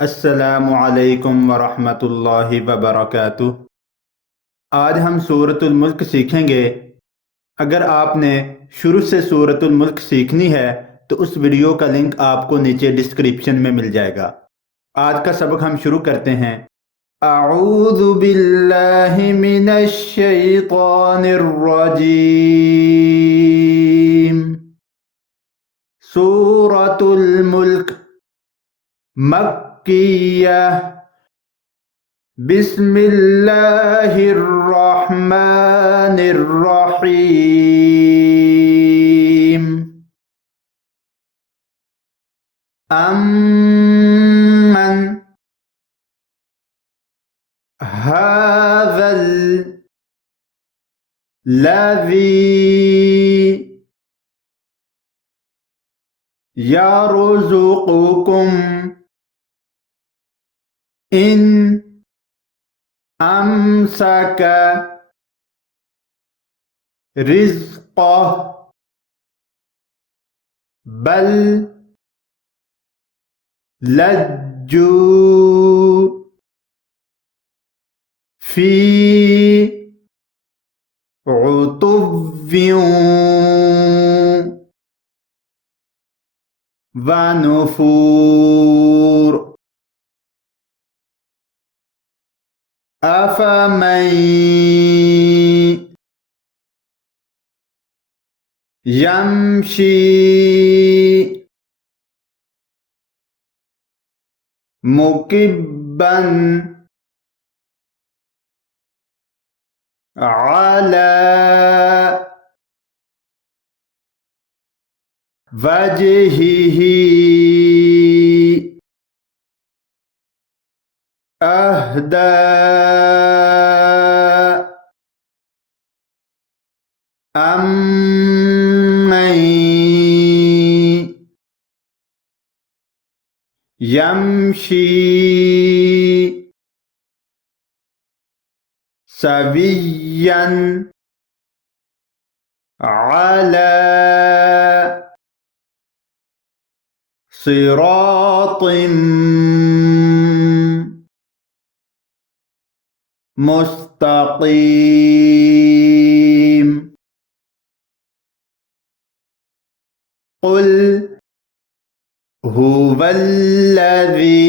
अस्सलामु अलैकुम वरहमतुल्लाहि वबरकातुह। आज हम सूरतुल मुल्क सीखेंगे। अगर आपने शुरू से सूरतुल मुल्क सीखनी है तो उस वीडियो का लिंक आपको नीचे डिस्क्रिप्शन में मिल जाएगा। आज का सबक हम शुरू करते हैं। अऊज़ु बिल्लाहि मिनश शैतानिर रजीम। सूरतुल मुल्क मक्किया। बिस्मिल्लाहिर्रहमानिर्रहीम। अम्मन हाज़ल लज़ी यरज़ुक़ुकुम इन अमसक रिज़्क़ह बल लज्जू फी उतुव्विन व नुफूर। अफमन यमशी मुकिब्बन अला वजहिही अहदा अम्मन यमशी सविय्यन अला सिरातिन मुस्तकीम। क़ुल हुवल्लज़ी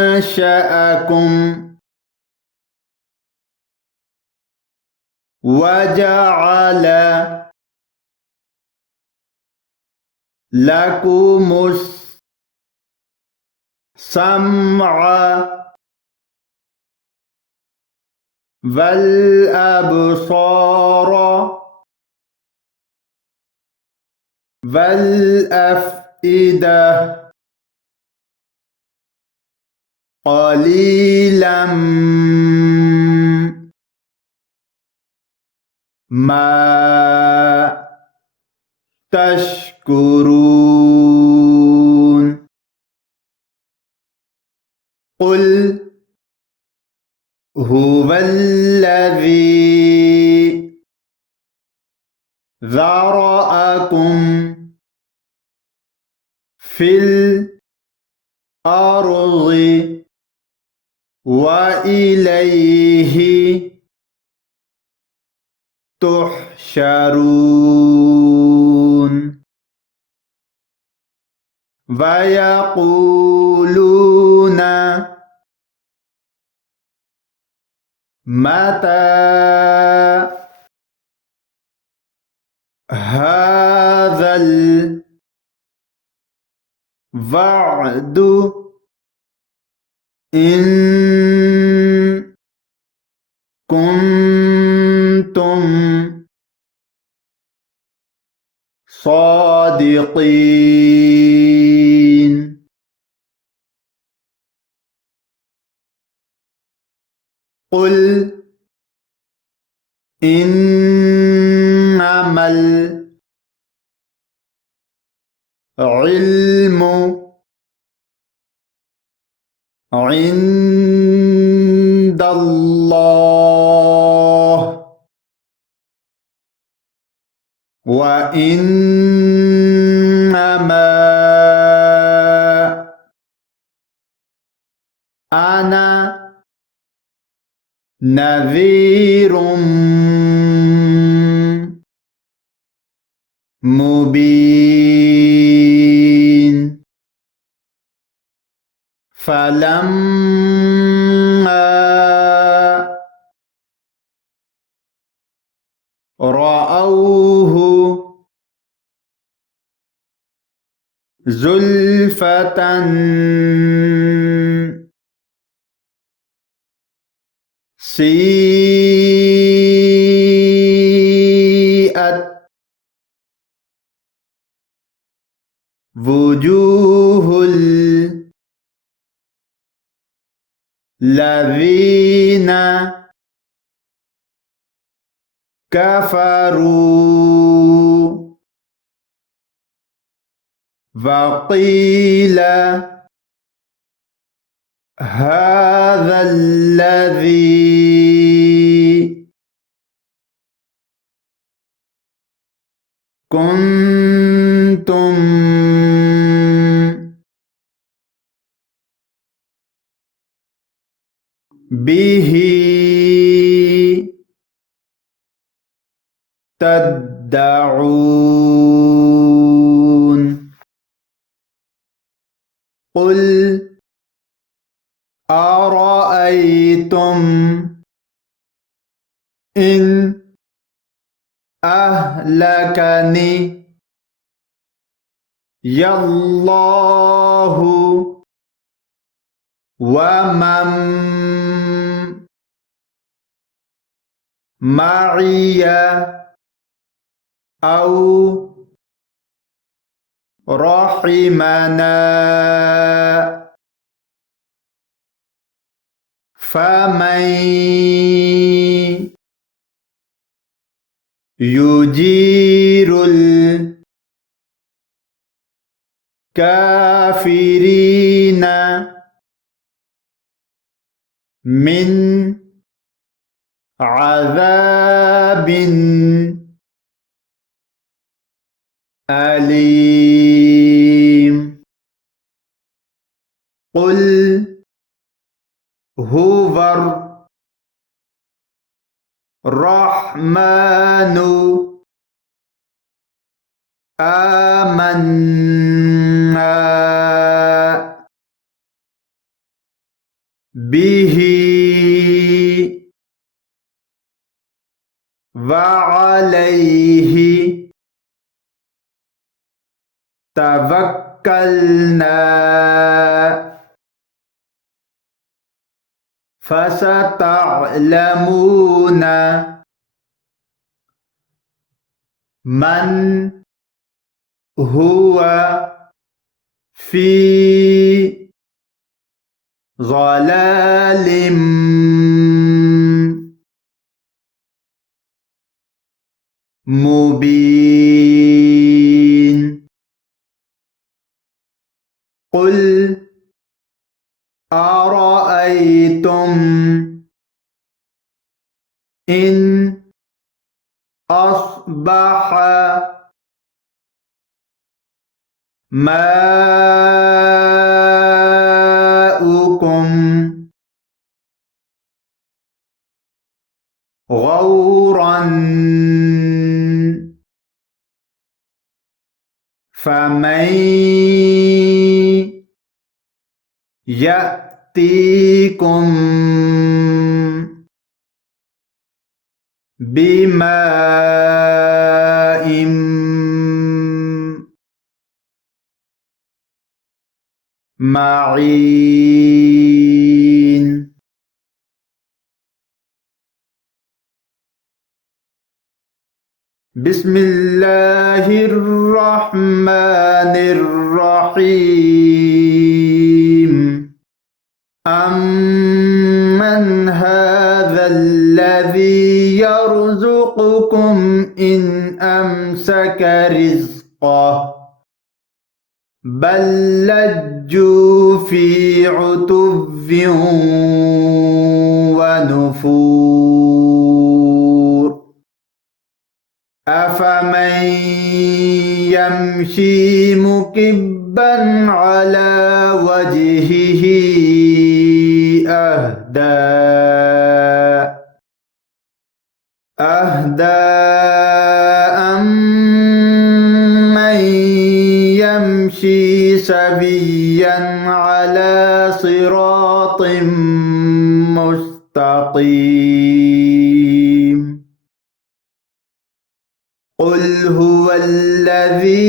अंशअकुम वजअल लकुमुस समअ वल अबसार वल अफ़इदा क़लीलन मा तशकुरून। क़ुल हुवल्लज़ी ज़रअकुम फ़िल अर्ज़ि व इलैहि तुहशरून। वयक़ूलून मता हाज़ल वअदु इन कुन्तुम सादिक़ीन। क़ुल इन्नमल इल्मु इंदल्लाह وإنما أنا نذير مبين فلما رأوه زلفة سيئت وجوه الذين كفروا وقيل هذا الذي كنتم به تدعون قل أرأيتم إن أهلكني الله ومن معي أو رحمنا فمن يجير الكافرين من عذاب أليم قل هو الرحمن آمنا به وعليه توكلنا فستعلمون من هو في ضلال مبين قل أرأيتم إن أصبح ماؤكم غورا فمن يأتيكم بماء معين بسم الله الرحمن الرحيم أمن هذا الذي يرزقكم إن أمسك رزقه بل لجوا في عتو ونفور अफ़मन यमशी मुकिब्बन अला वजहिही अहदा अम्मन यमशी सविय्यन अला सिरातिम मुस्तक़ीम। क़ुल हुवल्लज़ी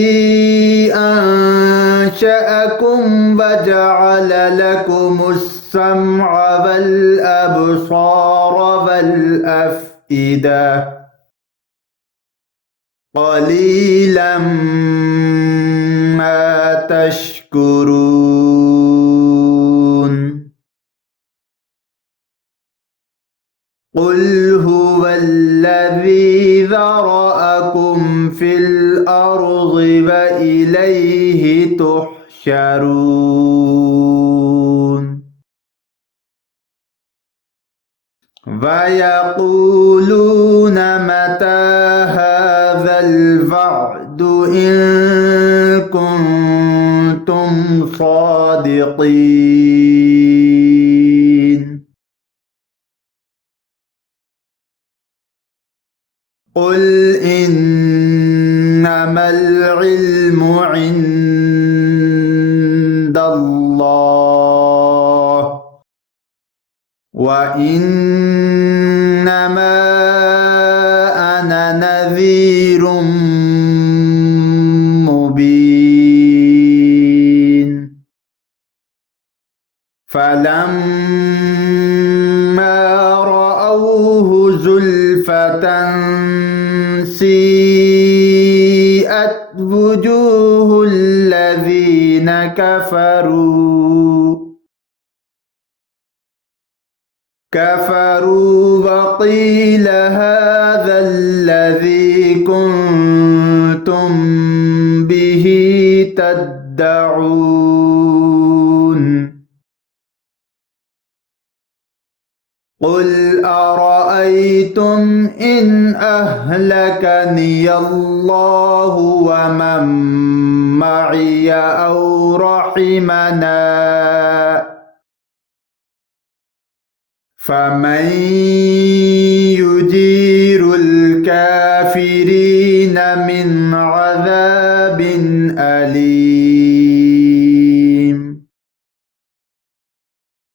अंशअकुम वजअल लकुमुस्समअ वल अब्सार वल अफ़इदा क़लीलन मा तशकुरून। क़ुल हुवल्लज़ी ज़रअकुम फ़िल अर्ज़ि व इलैहि तुहशरून। वयक़ूलून मता हाज़ल वअदु इन कुन्तुम सादिक़ीन। क़ुल इन्नमल इल्मु इंदल्लाह व इन्नमा अना नज़ीरुम मुबीन। फलम्मा रअऊहु ज़ुल्फ़तन सीअत वुजूहुल लज़ीना कफ़रू वक़ील हाज़ाल्लज़ी कुन्तुम बिही तद्दऊन। क़ुल अरअय्तुम इन अहलकनियल्लाहु व मन मइय औ रहिमना फमन युजीरुल काफिरीन मिन अज़ाबिन अलीम।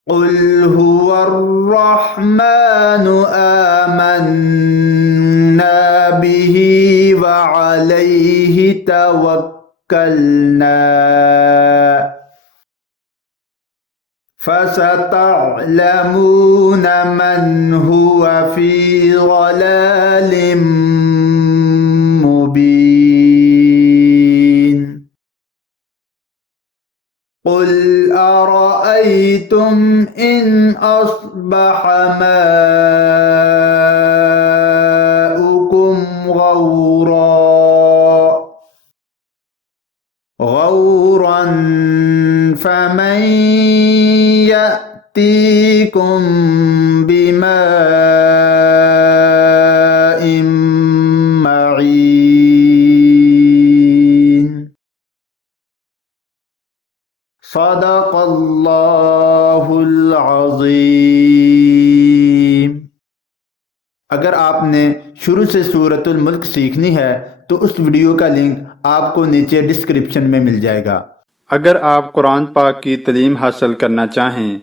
क़ुल हुवर्रहमानु आमन्ना बिही व अलैहि तवक्कलना फसतअलमून मन हुव फ़ी ज़लालिम मुबीन। क़ुल अरअय्तुम इन अस्बह माउकुम गौरन फमन यअतीकुम बिमाइन मईन। सदक़ल्लाहुल अज़ीम। अगर आपने शुरू से सूरतुल मुल्क सीखनी है तो उस वीडियो का लिंक आपको नीचे डिस्क्रिप्शन में मिल जाएगा। अगर आप कुरान पाक की तालीम हासिल करना चाहें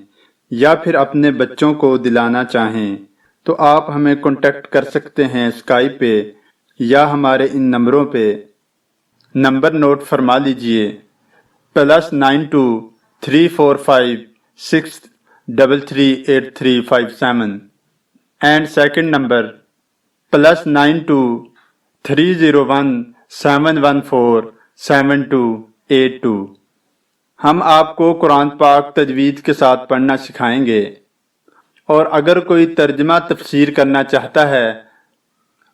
या फिर अपने बच्चों को दिलाना चाहें तो आप हमें कांटेक्ट कर सकते हैं स्काइप पे या हमारे इन नंबरों पे। नंबर नोट फरमा लीजिए +923456338357 एंड सेकंड नंबर +923017147282। हम आपको कुरान पाक तजवीद के साथ पढ़ना सिखाएंगे और अगर कोई तर्जमा तफसीर करना चाहता है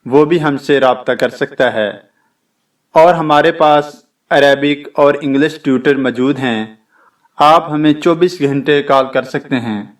वो भी हमसे राब्ता कर सकता है। और हमारे पास अरेबिक और इंग्लिश ट्यूटर मौजूद हैं। आप हमें 24 घंटे कॉल कर सकते हैं।